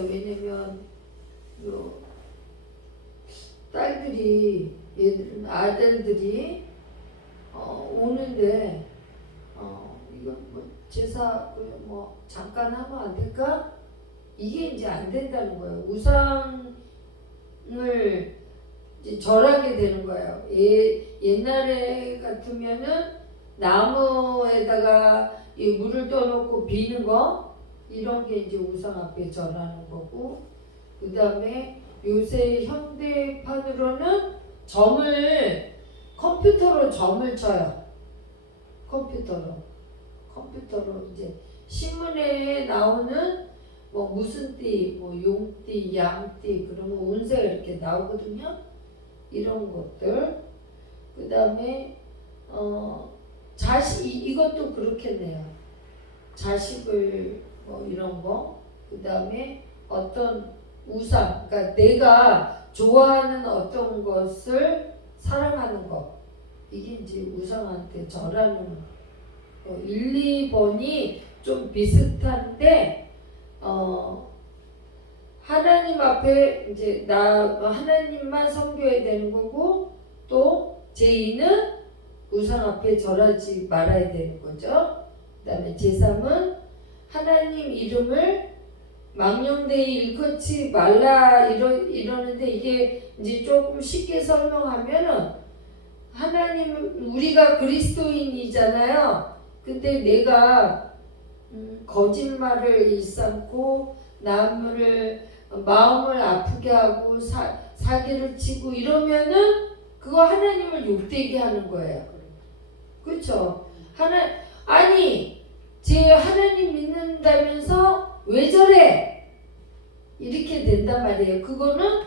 있어요. 왜냐면 요 딸들이 아들들이 오는데 이거 뭐 제사 뭐 잠깐 하면 안 될까? 이게 이제 안 된다는 거예요. 우상을 이제 절하게 되는 거예요. 옛날에 같으면은 나무에다가 이 물을 떠놓고 비는 거 이런 게 이제 우상 앞에 절하는 거고, 그 다음에 요새 현대판으로는 컴퓨터로 점을 쳐요. 컴퓨터로 이제 신문에 나오는 뭐 무슨 띠, 뭐 용띠, 양띠 그러면 운세가 이렇게 나오거든요. 이런 것들. 그 다음에 이것도 그렇겠네요. 자식을 뭐 이런 거. 그 다음에 어떤 우상, 그러니까 내가 좋아하는 어떤 것을 사랑하는 것. 이게 이제 우상한테 절하는 1, 2번이 좀 비슷한데 하나님 앞에 이제 하나님만 섬겨야 되는 거고, 또 제2는 우상 앞에 절하지 말아야 되는 거죠. 그 다음에 제3은 하나님 이름을 망령되이 일컫지 말라 이러는데, 이게 이제 조금 쉽게 설명하면은 우리가 그리스도인이잖아요. 근데 내가 거짓말을 일삼고 남을 마음을 아프게 하고 사기를 치고 이러면은 그거 하나님을 욕되게 하는 거예요. 그렇죠? 제 하나님 믿는다면서 왜 저래? 이렇게 된단 말이에요. 그거는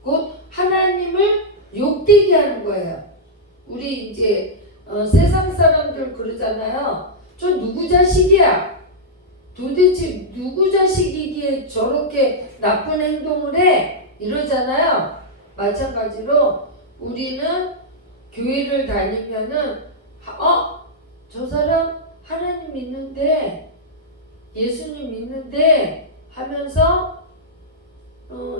곧 하나님을 욕되게 하는 거예요. 우리 이제 세상 사람들 그러잖아요. 저 누구 자식이야? 도대체 누구 자식이기에 저렇게 나쁜 행동을 해? 이러잖아요. 마찬가지로 우리는 교회를 다니면은 저 사람 하나님 믿는데, 예수님 믿는데 하면서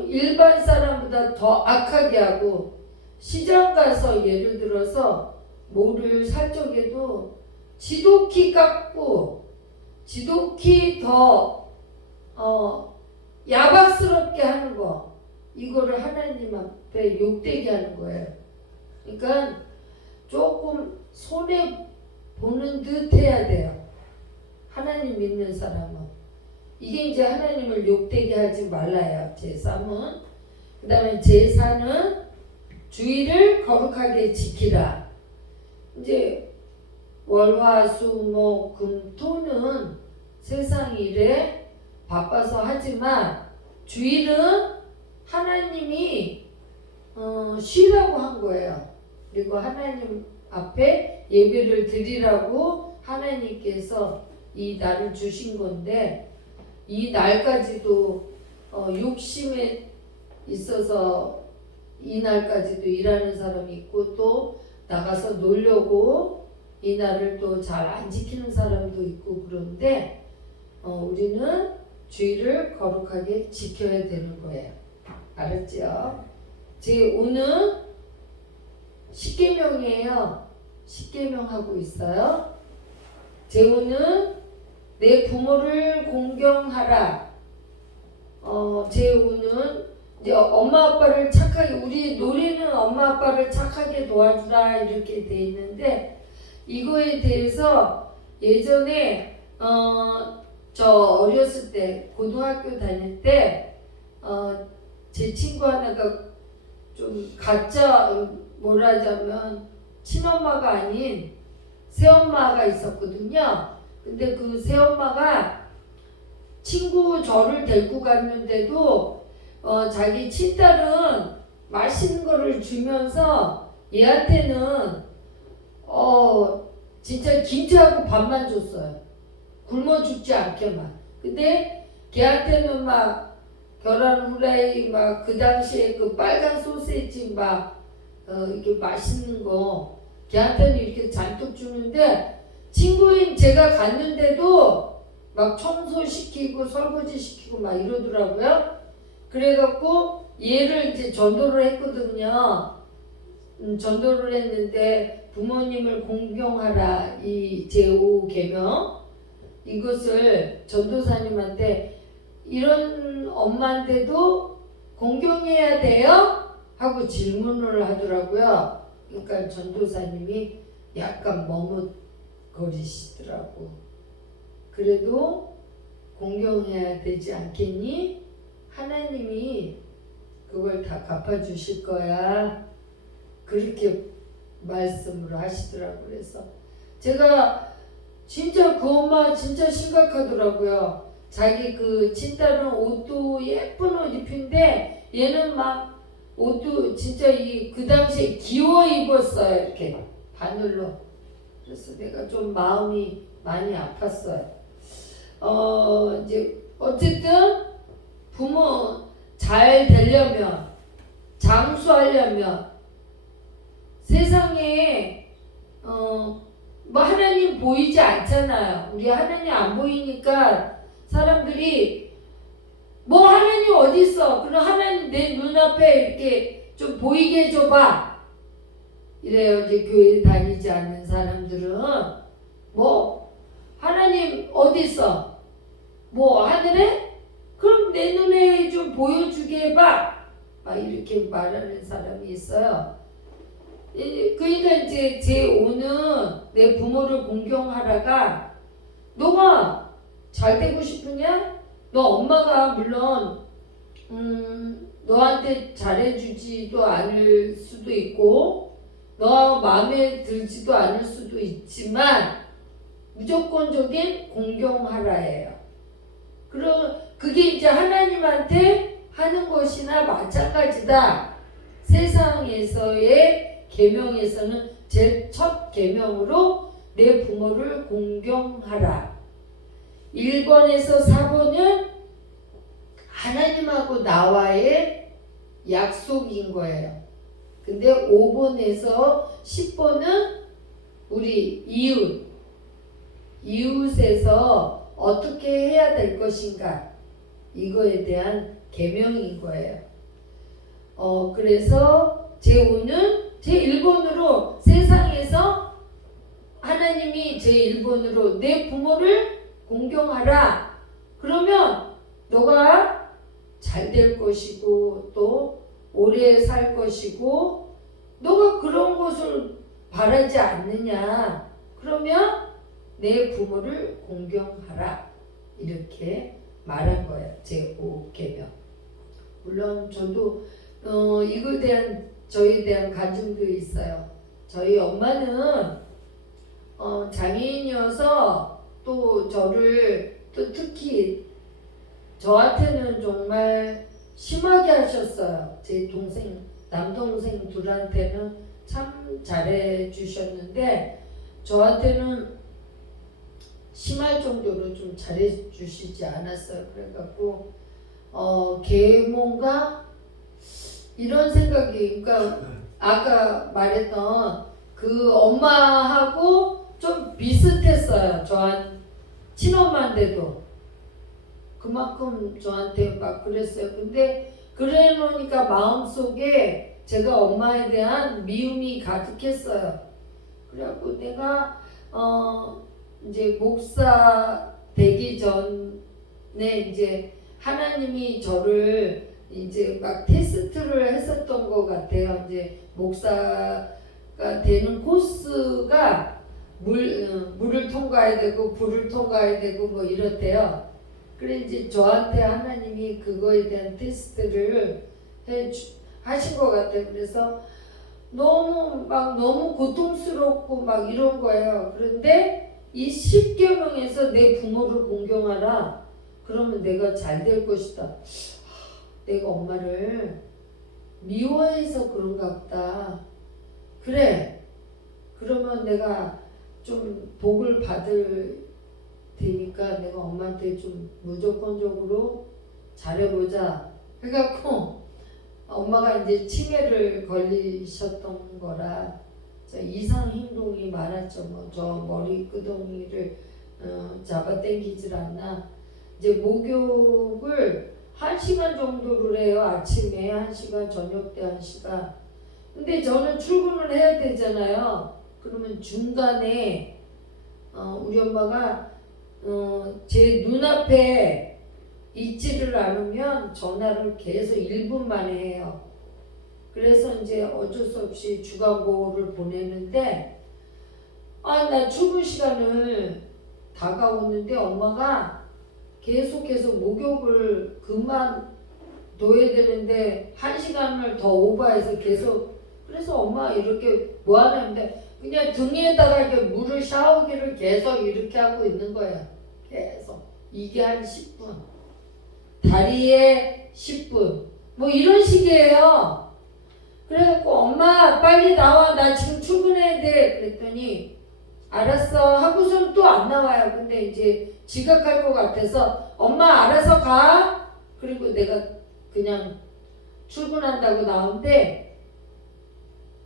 일반 사람보다 더 악하게 하고, 시장 가서 예를 들어서 뭐를 살 적에도 지독히 깎고 지독히 더 야박스럽게 하는 거, 이거를 하나님 앞에 욕되게 하는 거예요. 그러니까 조금 손해 보는 듯 해야 돼요. 하나님 믿는 사람은. 이게 이제 하나님을 욕되게 하지 말라요. 제3은. 그 다음에 제4는 주의를 거룩하게 지키라. 이제 월화수목금토는 세상 일에 바빠서 하지만 주일은 하나님이 쉬라고 한 거예요. 그리고 하나님 앞에 예배를 드리라고 하나님께서 이 날을 주신 건데, 이 날까지도 욕심에 있어서 이 날까지도 일하는 사람이 있고, 또 나가서 놀려고 이 날을 또 잘 안 지키는 사람도 있고, 그런데 우리는 주의를 거룩하게 지켜야 되는 거예요. 알았죠? 제5는 십계명이에요. 십계명 하고 있어요. 제5는 내 부모를 공경하라. 제5는 이제 엄마 아빠를 착하게, 우리 노래는 엄마 아빠를 착하게 도와주라 이렇게 돼 있는데, 이거에 대해서 예전에 저 어렸을 때 고등학교 다닐 때 제 친구 하나가 좀 가짜 뭐라 하자면 친엄마가 아닌 새엄마가 있었거든요. 근데 그 새엄마가 친구 저를 데리고 갔는데도 자기 친딸은 맛있는 거를 주면서 얘한테는 진짜 김치하고 밥만 줬어요. 굶어 죽지 않게만. 근데 걔한테는 막 계란 후라이 막 그 당시에 그 빨간 소세지 막 이렇게 맛있는 거 걔한테는 이렇게 잔뜩 주는데, 친구인 제가 갔는데도 막 청소시키고 설거지시키고 막 이러더라고요. 그래갖고 얘를 이제 전도를 했거든요. 전도를 했는데 부모님을 공경하라 이 제5계명 이것을 전도사님한테 이런 엄마인데도 공경해야 돼요? 하고 질문을 하더라고요. 그러니까 전도사님이 약간 머뭇거리시더라고. 그래도 공경해야 되지 않겠니? 하나님이 그걸 다 갚아주실 거야. 그렇게 말씀을 하시더라고요. 그래서 제가 진짜 그 엄마 진짜 심각하더라고요. 자기 그 친딸은 옷도 예쁜 옷 입힌데 얘는 막 옷도 진짜 그 당시에 기워 입었어요. 이렇게 바늘로. 그래서 내가 좀 마음이 많이 아팠어요. 이제 어쨌든 부모 잘 되려면 장수하려면 세상에 뭐 하나님 보이지 않잖아요. 우리 하나님 안 보이니까 사람들이 뭐 하나님 어디 있어? 그럼 하나님 내 눈앞에 이렇게 좀 보이게 해줘봐. 이래요. 이제 교회 다니지 않는 사람들은 뭐 하나님 어디 있어? 뭐 하늘에? 그럼 내 눈에 좀 보여주게 해봐. 막 이렇게 말하는 사람이 있어요. 그러니까 이제 제5는 내 부모를 공경하라가 너가 잘 되고 싶으냐? 너 엄마가 물론 너한테 잘해주지도 않을 수도 있고 너 마음에 들지도 않을 수도 있지만 무조건적인 공경하라예요. 그럼 그게 이제 하나님한테 하는 것이나 마찬가지다. 세상에서의 계명에서는 제일 첫 계명으로 내 부모를 공경하라. 1번에서 4번은 하나님하고 나와의 약속인 거예요. 근데 5번에서 10번은 우리 이웃에서 어떻게 해야 될 것인가 이거에 대한 계명인 거예요. 그래서 제5는 제1번으로 세상에서 하나님이 제1번으로 내 부모를 공경하라. 그러면 너가 잘 될 것이고 또 오래 살 것이고 너가 그런 것을 바라지 않느냐. 그러면 내 부모를 공경하라. 이렇게 말한 거예요. 제5계명. 물론 저도 저에 대한 간증도 있어요. 저희 엄마는 장애인이어서 또 저를 또 특히 저한테는 정말 심하게 하셨어요. 제 남동생 둘한테는 참 잘해 주셨는데 저한테는 심할 정도로 좀 잘해 주시지 않았어요. 그래갖고 계몽가 이런 생각이, 그러니까 아까 말했던 그 엄마하고 좀 비슷했어요. 친엄마인데도 그만큼 저한테 막 그랬어요. 근데 그래 놓으니까 마음속에 제가 엄마에 대한 미움이 가득했어요. 그래갖고 내가 이제 목사 되기 전에 이제 하나님이 저를 이제 막 테스트를 했었던 것 같아요. 이제 목사가 되는 코스가 물을 통과해야 되고 불을 통과해야 되고 뭐 이렇대요. 그래 이제 저한테 하나님이 그거에 대한 테스트를 하신 것 같아요. 그래서 너무 고통스럽고 막 이런 거예요. 그런데 이 10계명에서 내 부모를 공경하라. 그러면 내가 잘 될 것이다. 내가 엄마를 미워해서 그런가 보다. 그래. 그러면 내가 좀 복을 받을 테니까 내가 엄마한테 좀 무조건적으로 잘해보자. 해갖고 엄마가 이제 치매를 걸리셨던 거라 이상 행동이 많았죠. 뭐 저 머리 끄덩이를 잡아당기질 않나. 이제 목욕을 1시간 정도를 해요. 아침에 1시간, 저녁 때 1시간. 근데 저는 출근을 해야 되잖아요. 그러면 중간에 우리 엄마가 제 눈앞에 있지를 않으면 전화를 계속 1분 만에 해요. 그래서 이제 어쩔 수 없이 주간보호를 보내는데 나 출근 시간을 다가오는데 엄마가 계속해서 목욕을 그만둬야 되는데 1시간을 더 오버해서 계속 그래서 엄마 이렇게 뭐 하냐는데 그냥 등에다가 이렇게 물을 샤워기를 계속 이렇게 하고 있는 거예요. 계속 이게 한 10분 다리에 10분 뭐 이런 식이에요. 그래갖고 엄마 빨리 나와 나 지금 출근해야 돼 그랬더니 알았어 하고서는 또 안 나와요. 근데 이제 지각할 것 같아서 엄마 알아서 가 그리고 내가 그냥 출근한다고 나오는데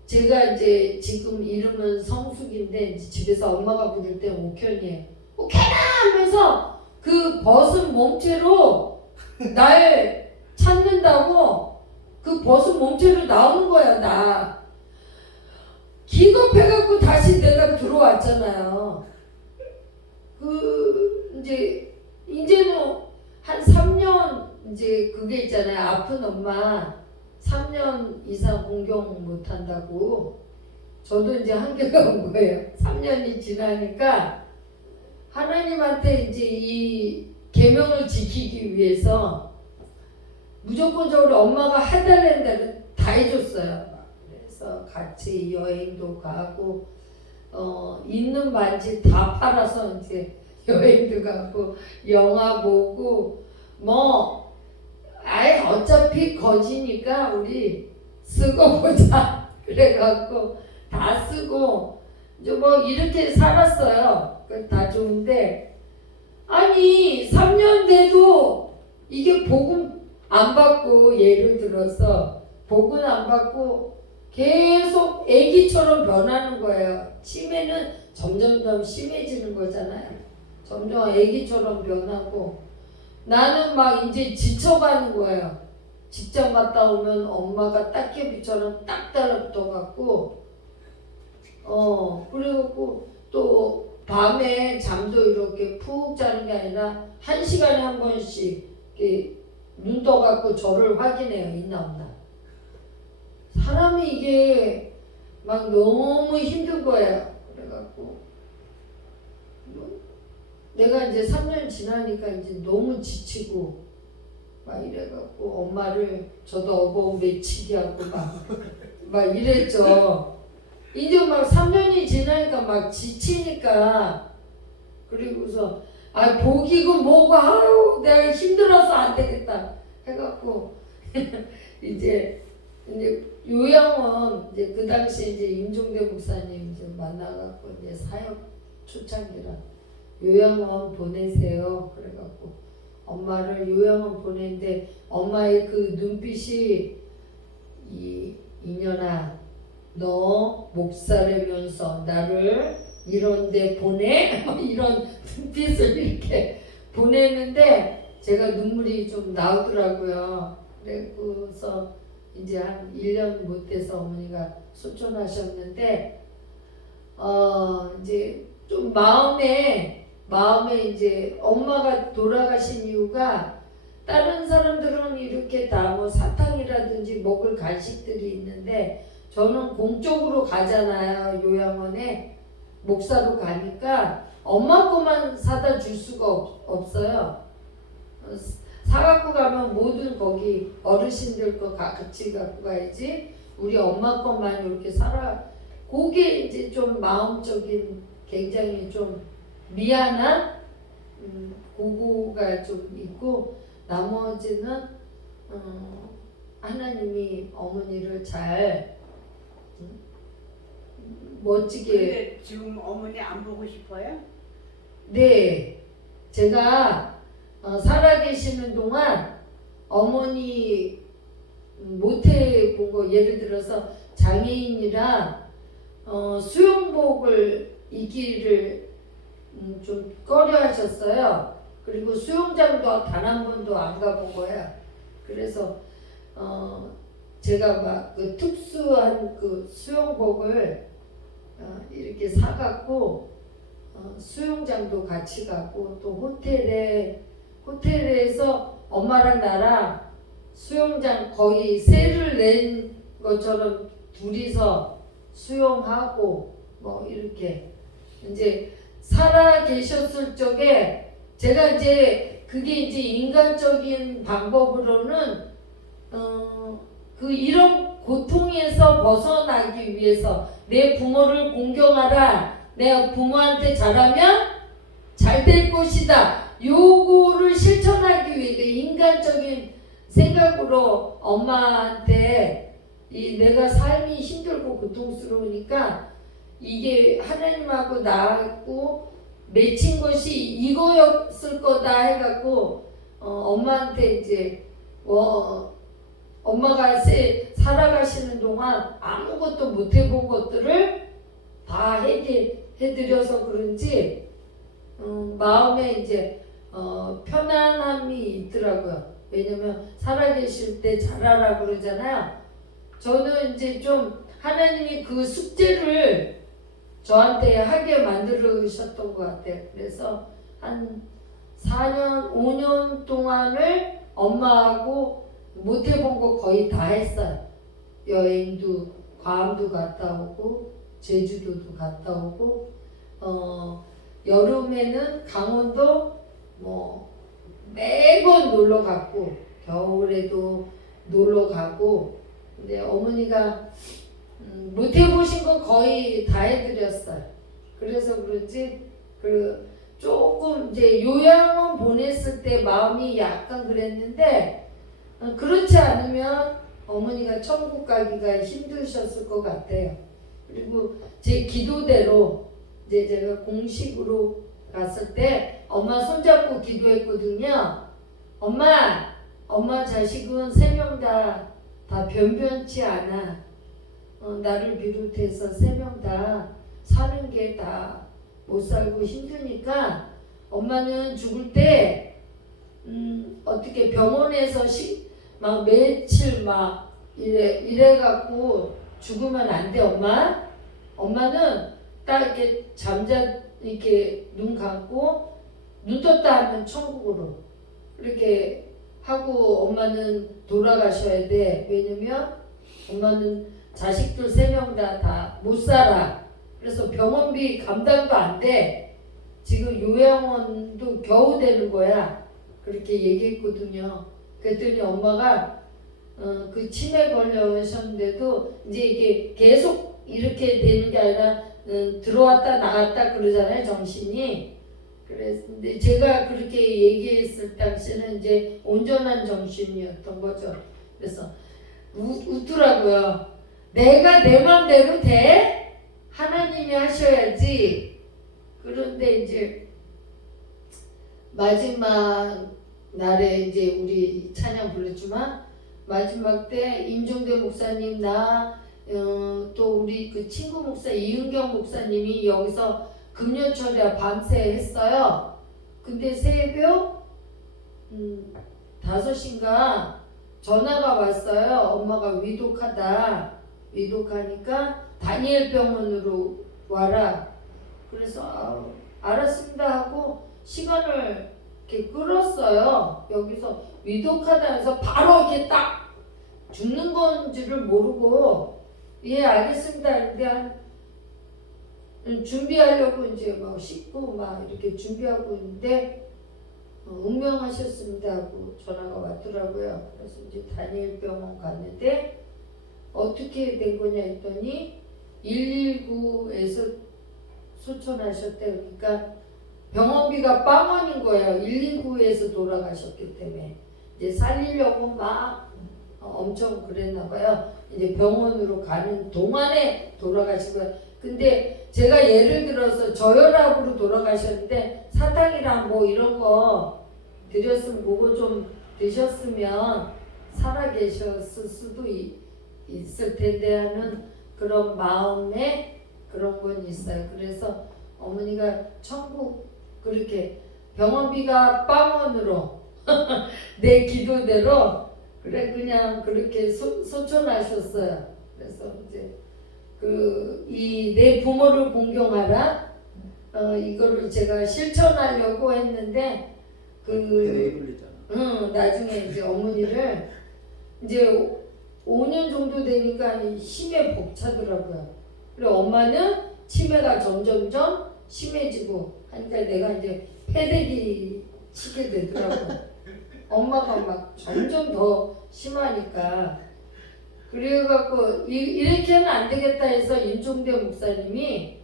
제가 이제 지금 이름은 성숙인데 집에서 엄마가 부를 때 옥현이에요. 옥현아 하면서 그 벗은 몸체로 날 찾는다고 그 벗은 몸체로 나오는 거야. 나 기겁해갖고 다시 내가 들어왔잖아요. 이제는 한 3년 이제 그게 있잖아요. 아픈 엄마 3년 이상 공경 못 한다고. 저도 이제 한계가 온 거예요. 3년이 지나니까 하나님한테 이제 이 계명을 지키기 위해서 무조건적으로 엄마가 해달라는 대로 다 해줬어요. 그래서 같이 여행도 가고 있는 반지 다 팔아서 이제 여행도 가고 영화 보고 뭐 아예 어차피 거지니까 우리 쓰고 보자 그래갖고 다 쓰고 이제 뭐 이렇게 살았어요. 다 좋은데 아니 3년 돼도 이게 복음 안 받고 예를 들어서 복음 안 받고 계속 애기처럼 변하는 거예요. 치매는 점점점 심해지는 거잖아요. 점점 애기처럼 변하고 나는 막 이제 지쳐가는 거예요. 직장 갔다 오면 엄마가 딱개비처럼 딱 달라붙어갖고 그래갖고 또 밤에 잠도 이렇게 푹 자는 게 아니라 1시간에 한 번씩 이렇게 눈 떠갖고 저를 확인해요. 있나 없나. 사람이 이게 막 너무 힘든 거예요. 그래갖고 내가 이제 3년 지나니까 이제 너무 지치고 막 이래갖고 엄마를 저도 어버운 매치기 하고 막 이랬죠. 이제 막 3년이 지나니까 막 지치니까 그리고서 복이고 뭐고 아유 내가 힘들어서 안 되겠다 해갖고 이제 요양원 이제 그 당시에 이제 임종대 목사님 이제 만나갖고 이제 사역 초창기라 요양원 보내세요. 그래갖고 엄마를 요양원 보내는데 엄마의 그 눈빛이 이년아 너 목사라면서 나를 이런데 보내? 이런 눈빛을 이렇게 보내는데 제가 눈물이 좀 나오더라고요. 그래서 이제 한 1년 못 돼서 어머니가 소천하셨는데 이제 좀 마음에 이제 엄마가 돌아가신 이유가 다른 사람들은 이렇게 다 뭐 사탕이라든지 먹을 간식들이 있는데 저는 공적으로 가잖아요. 요양원에 목사로 가니까 엄마 거만 사다 줄 수가 없어요. 사갖고 가면 모든 거기 어르신들 거 같이 갖고 가야지 우리 엄마 것만 이렇게 그게 이제 좀 마음적인 굉장히 좀 미안한 그거가 좀 있고 나머지는 하나님이 어머니를 잘 멋지게. 근데 지금 어머니 안 보고 싶어요? 네, 제가 살아계시는 동안 어머니 못해 본 거 예를 들어서 장애인이라 수영복을 입기를 좀 꺼려하셨어요. 그리고 수영장도 단 한 번도 안 가본 거야. 그래서 제가 막 그 특수한 그 수영복을 이렇게 사갖고 수영장도 같이 가고 또 호텔에서 엄마랑 나랑 수영장 거의 세를 낸 것처럼 둘이서 수영하고 뭐 이렇게 이제 살아 계셨을 적에 제가 이제 그게 이제 인간적인 방법으로는 그 이런 고통에서 벗어나기 위해서 내 부모를 공경하라. 내가 부모한테 잘하면 잘 될 것이다. 요거를 실천하기 위해 인간적인 생각으로 엄마한테 내가 삶이 힘들고 고통스러우니까 이게 하나님하고 나하고 맺힌 것이 이거였을 거다 해갖고 엄마한테 이제 엄마가 살아가시는 동안 아무것도 못 해본 것들을 다 해드려서 그런지 마음에 이제 편안함이 있더라고요. 왜냐면 살아계실 때 잘하라 그러잖아요. 저는 이제 좀 하나님이 그 숙제를 저한테 하게 만들으셨던 것 같아요. 그래서 한 4년, 5년 동안을 엄마하고 못 해본 거 거의 다 했어요. 여행도, 괌도 갔다 오고, 제주도도 갔다 오고, 여름에는 강원도 뭐 매번 놀러 갔고, 겨울에도 놀러 가고, 근데 어머니가 못 해보신 거 거의 다 해드렸어요. 그래서 그런지 조금 이제 요양원 보냈을 때 마음이 약간 그랬는데 그렇지 않으면 어머니가 천국 가기가 힘드셨을 것 같아요. 그리고 제 기도대로 이제 제가 공식으로 갔을 때 엄마 손잡고 기도했거든요. 엄마 자식은 3명 다 변변치 않아. 나를 비롯해서 3명 다 사는 게 다 못 살고 힘드니까 엄마는 죽을 때 어떻게 병원에서 막 며칠 막 이래갖고 죽으면 안 돼. 엄마는 딱 이렇게 이렇게 눈 감고 눈 떴다 하면 천국으로 이렇게 하고 엄마는 돌아가셔야 돼. 왜냐면 엄마는 자식들 3명 다 못 살아. 그래서 병원비 감당도 안 돼. 지금 요양원도 겨우 되는 거야. 그렇게 얘기했거든요. 그랬더니 엄마가 그 치매 걸려셨는데도 이제 이게 계속 이렇게 되는 게 아니라 들어왔다 나갔다 그러잖아요, 정신이. 그래서 근데 제가 그렇게 얘기했을 당시는 이제 온전한 정신이었던 거죠. 그래서 웃더라고요. 내가 내 맘대로 돼? 하나님이 하셔야지. 그런데 이제 마지막 날에 이제 우리 찬양 불렀지만 마지막 때 임종대 목사님 또 우리 그 친구 목사 이은경 목사님이 여기서 금요철에 밤새 했어요. 근데 새벽 5시인가 전화가 왔어요. 엄마가 위독하니까 다니엘 병원으로 와라. 그래서 알았습니다 하고 시간을 이렇게 끌었어요. 여기서 위독하다면서 바로 이렇게 딱 죽는 건지를 모르고 예 알겠습니다. 근데 준비하려고 이제 막 씻고 막 이렇게 준비하고 있는데 운명하셨습니다 하고 전화가 왔더라고요. 그래서 이제 다니엘 병원 갔는데 어떻게 된 거냐 했더니 119에서 소천하셨대. 그러니까 병원비가 빵원인 거예요. 119에서 돌아가셨기 때문에 이제 살리려고 막 엄청 그랬나 봐요. 이제 병원으로 가는 동안에 돌아가신 거예요. 근데 제가 예를 들어서 저혈압으로 돌아가셨는데 사탕이랑 뭐 이런 거 드렸으면 그거 좀 드셨으면 살아 계셨을 수도 있을 텐데 하는 그런 마음에 그런 건 있어요. 그래서 어머니가 천국 그렇게 병원비가 빵원으로 내 기도대로 그래 그냥 그렇게 소천하셨어요. 그래서 이제 이 내 부모를 공경하라 이거를 제가 실천하려고 했는데 나중에 이제 어머니를 이제 5년 정도 되니까 심해 벅차더라고요. 그리고 엄마는 치매가 점점점 심해지고 하니까 내가 이제 패대기 치게 되더라고요. 엄마가 막 점점 더 심하니까 그래갖고 이렇게는 안 되겠다 해서 임종대 목사님이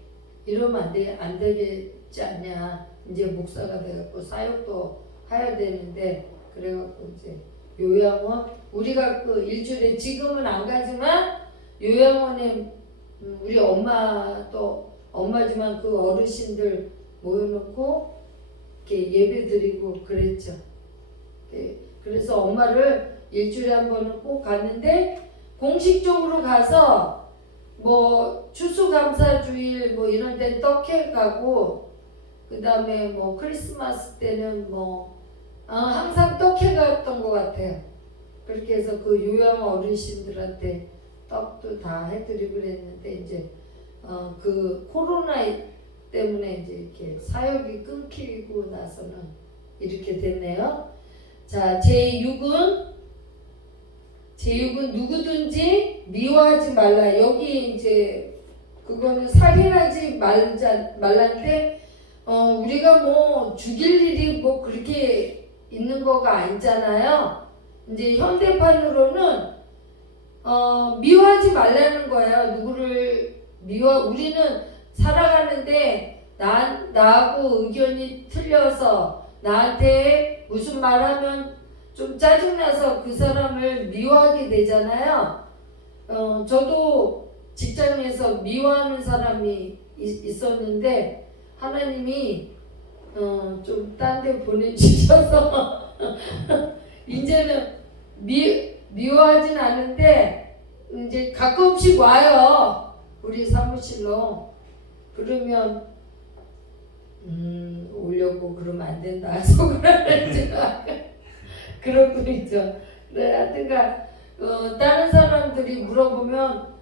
이러면 안 되겠지 않냐 이제 목사가 돼갖고 사역도 해야 되는데 그래갖고 이제 요양원 우리가 일주일에 지금은 안 가지만 요양원에 우리 엄마도 엄마지만 그 어르신들 모여놓고 이렇게 예배 드리고 그랬죠. 그래서 엄마를 일주일에 한 번은 꼭 갔는데 공식적으로 가서 뭐 추수감사주일 뭐 이런 데는 떡해 가고 그 다음에 뭐 크리스마스 때는 뭐 항상 떡해 갔던 것 같아요. 그렇게 해서 그 요양 어르신들한테 떡도 다 해드리고 그랬는데 이제 그 코로나 때문에 이제 이렇게 사역이 끊기고 나서는 이렇게 됐네요. 자, 제6은 누구든지 미워하지 말라. 여기 이제 그거는 살인하지 말라인데 우리가 뭐 죽일 일이 뭐 그렇게 있는 거가 아니잖아요. 이제 현대판으로는 미워하지 말라는 거예요. 누구를 우리는 살아가는데 나하고 의견이 틀려서 나한테 무슨 말하면 좀 짜증나서 그 사람을 미워하게 되잖아요. 저도 직장에서 미워하는 사람이 있었는데 하나님이 좀 딴 데 보내주셔서 이제는 미워하진 않은데 이제 가끔씩 와요. 우리 사무실로. 그러면 오려고 그러면 안 된다. 속으로 하지만 그러고 있죠. 그래, 하여튼간 다른 사람들이 물어보면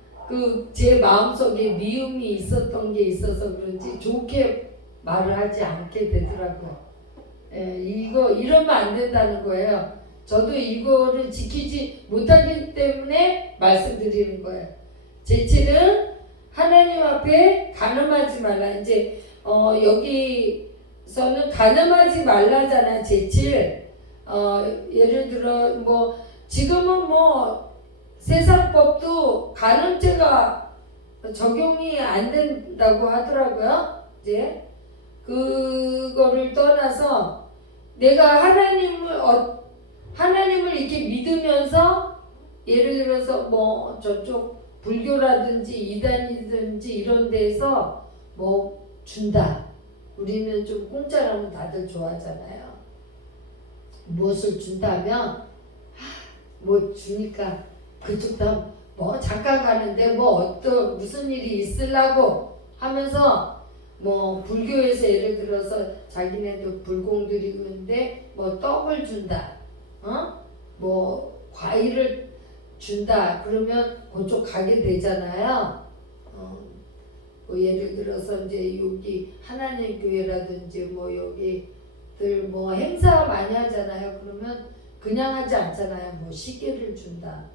제 마음속에 미움이 있었던 게 있어서 그런지 좋게 말을 하지 않게 되더라고요. 이러면 안 된다는 거예요. 저도 이거를 지키지 못하기 때문에 말씀드리는 거예요. 제7은 하나님 앞에 간음하지 말라. 이제 여기서는 간음하지 말라잖아요. 제7. 예를 들어 뭐 지금은 뭐 세상법도 간음죄가 적용이 안 된다고 하더라고요. 이제 그거를 떠나서 내가 하나님을 이렇게 믿으면서 예를 들어서 뭐 저쪽 불교라든지 이단이든지 이런 데서 뭐 준다. 우리는 좀 공짜라면 다들 좋아하잖아요. 무엇을 준다면 뭐 주니까 그쪽도 뭐 잠깐 가는데 뭐 무슨 일이 있으려고 하면서 뭐 불교에서 예를 들어서 자기네도 불공들이고 있는데 뭐 떡을 준다. 뭐 과일을 준다. 그러면 그쪽 가게 되잖아요. 뭐 예를 들어서 이제 여기 하나님 교회라든지 뭐 여기들 뭐 행사 많이 하잖아요. 그러면 그냥 하지 않잖아요. 뭐 시계를 준다.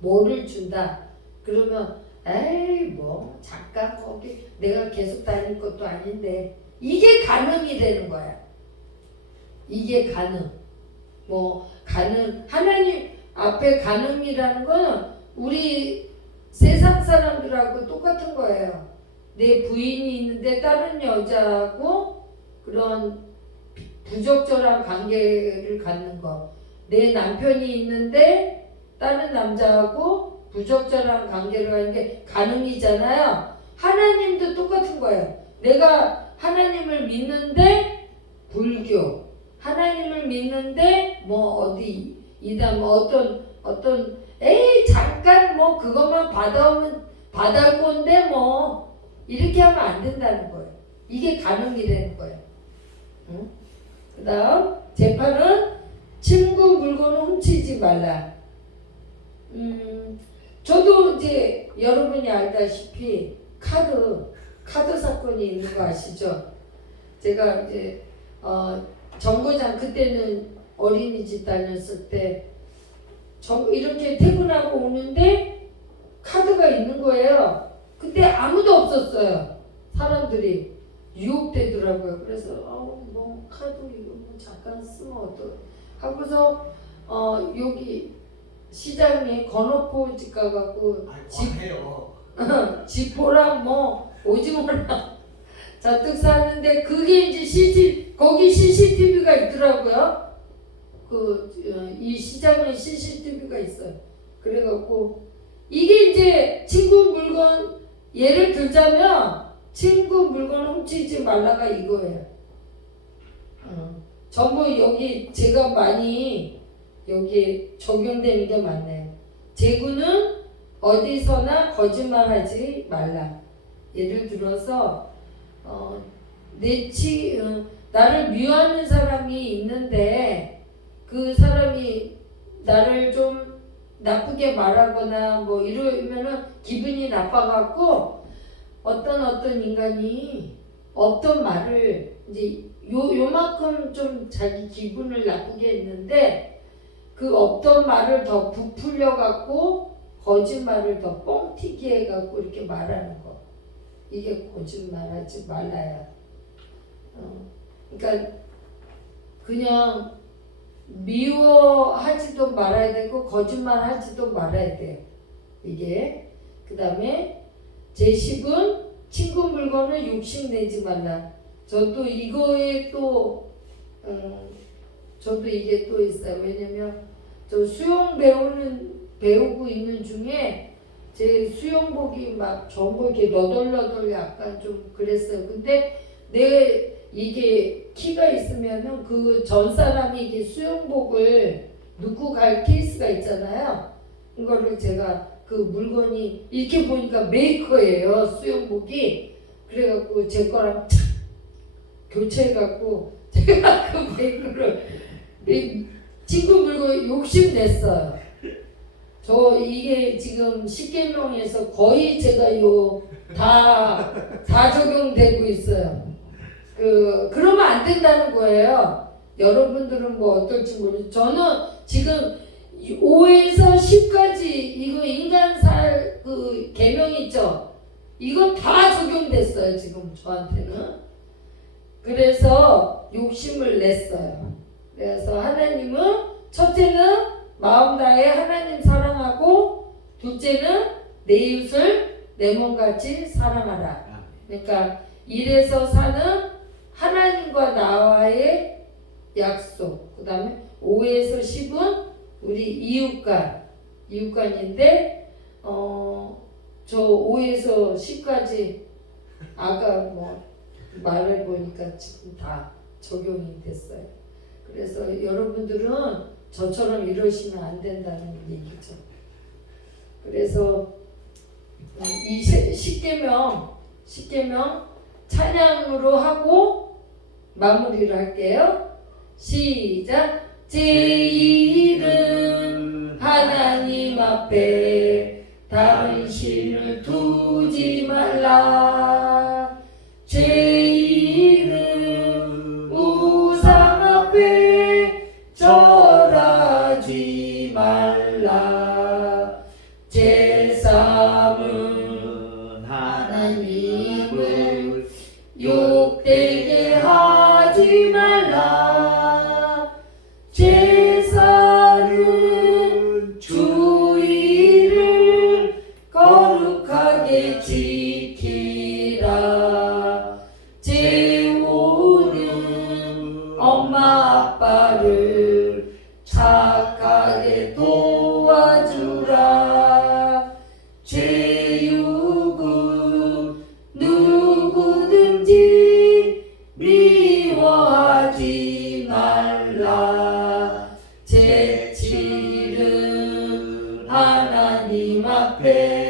뭐를 준다. 그러면 에이 뭐 잠깐 거기 내가 계속 다닐 것도 아닌데 이게 간음이 되는 거야. 이게 간음. 간음 하나님 앞에 간음이라는 건 우리 세상 사람들하고 똑같은 거예요. 내 부인이 있는데 다른 여자하고 그런 부적절한 관계를 갖는 거. 내 남편이 있는데 다른 남자하고 부적절한 관계를 하는 게 간음이잖아요. 하나님도 똑같은 거예요. 내가 하나님을 믿는데 불교, 하나님을 믿는데 뭐 어디 이다 뭐 어떤 잠깐 뭐 그것만 받아올 건데 뭐 이렇게 하면 안 된다는 거예요. 이게 가늠이 되는 거예요. 응? 그 다음 제8은 친구 물건을 훔치지 말라. 저도 이제 여러분이 알다시피 카드 사건이 있는 거 아시죠? 제가 이제 정거장 그때는 어린이집 다녔을 때 이렇게 퇴근하고 오는데 카드가 있는 거예요. 근데 아무도 없었어요. 사람들이 유혹되더라고요. 그래서 뭐 카드 이거 뭐 잠깐 쓰면 하고서 여기 시장에 건어포 집 가갖고 지포랑 뭐 오징어랑 잔뜩 샀는데 그게 이제 거기 CCTV가 있더라고요. 이 시장에 CCTV가 있어요. 그래갖고 이게 이제 친구 물건 예를 들자면 친구 물건 훔치지 말라가 이거예요. 전부 여기 제가 많이 여기 적용되는 게 많네요. 재구는 어디서나 거짓말하지 말라. 예를 들어서 나를 미워하는 사람이 있는데 그 사람이 나를 좀 나쁘게 말하거나 뭐 이러면은 기분이 나빠갖고 어떤 인간이 어떤 말을 이제 요만큼 좀 자기 기분을 나쁘게 했는데 그 없던 말을 더 부풀려 갖고 거짓말을 더 뻥튀기 해갖고 이렇게 말하는 거. 이게 거짓말하지 말라야. 그러니까 그냥 미워하지도 말아야 되고 거짓말하지도 말아야 돼요. 이게 그 다음에 제10은 친구 물건을 욕심내지 말라. 저도 이거에 저도 이게 또 있어요. 왜냐면 저 수영 배우고 있는 중에 제 수영복이 막 전부 이렇게 너덜너덜 약간 좀 그랬어요. 근데 이게 키가 있으면은 그 전 사람이 이게 수영복을 넣고 갈 케이스가 있잖아요. 이거를 제가 그 물건이 이렇게 보니까 메이커예요. 수영복이. 그래갖고 제 거랑 교체해갖고 제가 그 메이커를 친구 물건 욕심냈어요. 저 이게 지금 10계명에서 거의 제가 다 적용되고 있어요. 그러면 안 된다는 거예요. 여러분들은 뭐 어떨지 모르겠어요. 저는 지금 5에서 10까지 이거 인간살 계명 있죠? 이거 다 적용됐어요. 지금 저한테는. 그래서 욕심을 냈어요. 그래서 하나님은 첫째는 마음 다해 하나님 사랑하고 둘째는 내 이웃을 내 몸같이 사랑하라. 그러니까 1에서 4는 하나님과 나와의 약속. 그 다음에 5에서 10은 우리 이웃간인데 저 5에서 10까지 아까 뭐 말해보니까 지금 다 적용이 됐어요. 그래서 여러분들은 저처럼 이러시면 안 된다는 얘기죠. 그래서 이 10계명 찬양으로 하고 마무리를 할게요. 시작. 제 일은 하나님 앞에 다른 신을 두지 말라. 제 일은 우상 앞에 절하지 말라. 제3은 하나님을 욕되게 하지 말라. 제4는 주의를 거룩하게 지키라. 제5는 엄마 아빠를 착하게 도와주라. 제6은 누구든지 미워하지 말라. 제7은 하나님 앞에